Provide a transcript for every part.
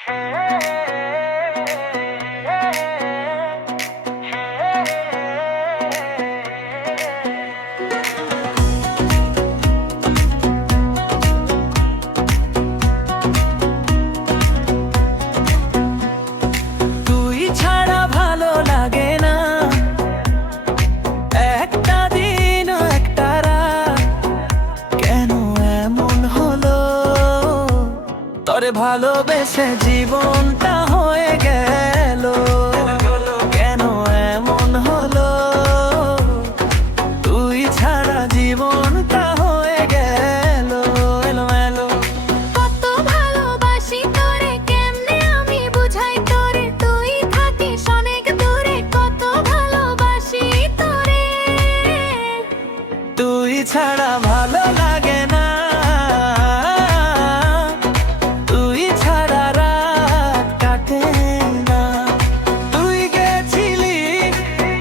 তুই ছাড়া ভালো লাগে না একটা দিন একটা রাত, কেন এমন হলো? তোরে ভালোবেসে জীবনটা হয়ে গেল, কেন এমন হলো? তুই ছাড়া জীবনটা হয়ে গেল এলোমেলো। কত ভালোবাসি তোরে, কেমনে আমি বুঝাই তোরে, তুই থাকিস অনেক দূরে। কত ভালোবাসি তোরে, তুই ছাড়া ভালো লাগে না, তুই ছাড়া রাত কাটে না। তুই গেছিলি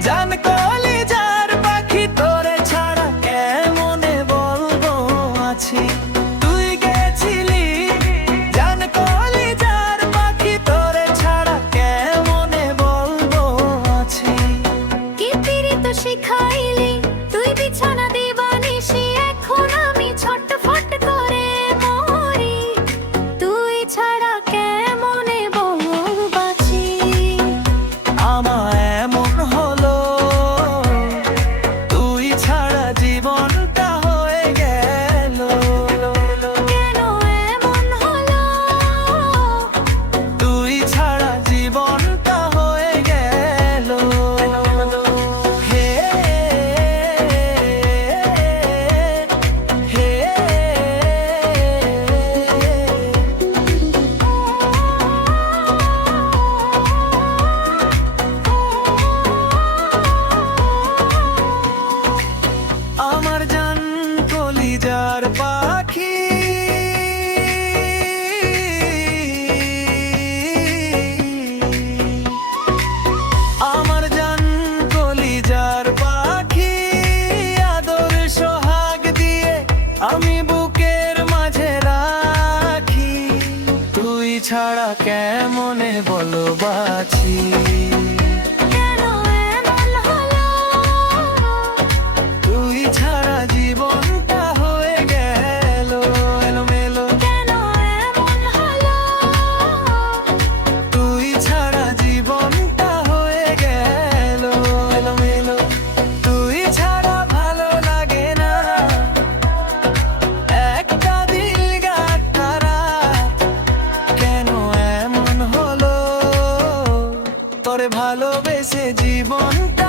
জান কলিজার পাখি, তোরে ছাড়া কেমনে বলবো আছি। তুই গেছিলি জান কলিজার পাখি, তোরে ছাড়া কেমনে বলবো আছি। কি পীড়িত শিখাইলি তুই বিছানা দিবানিসি, এখন আমি ছটফট করে মরি। তুই ছাড়া কেমনে বাঁচি। আমার এমন হলো, তুই ছাড়া জীবনটা হয়ে গেল, কেন এমন হলো? তুই ছাড়া জীবনটা হয়ে গেল। হে হে আমার জান কলিজার পাখি, আমার জান কলিজার পাখি, আদর সোহাগ দিয়ে আমি বুকের মাঝে রাখি। তুই ছাড়া কেমনে বলো বাঁচি। কেন এমন হলো? তুই ছাড়া জীবনটা হয়ে গেল এলোমেলো। কেন এমন হলো? তুই ছাড়া জীবনটা হয়ে গেল এলোমেলো। তুই ছাড়া ভালো লাগে না একটা দিন একটা রাত, কেন এমন হলো? তোরে ভালোবেসে জীবনটা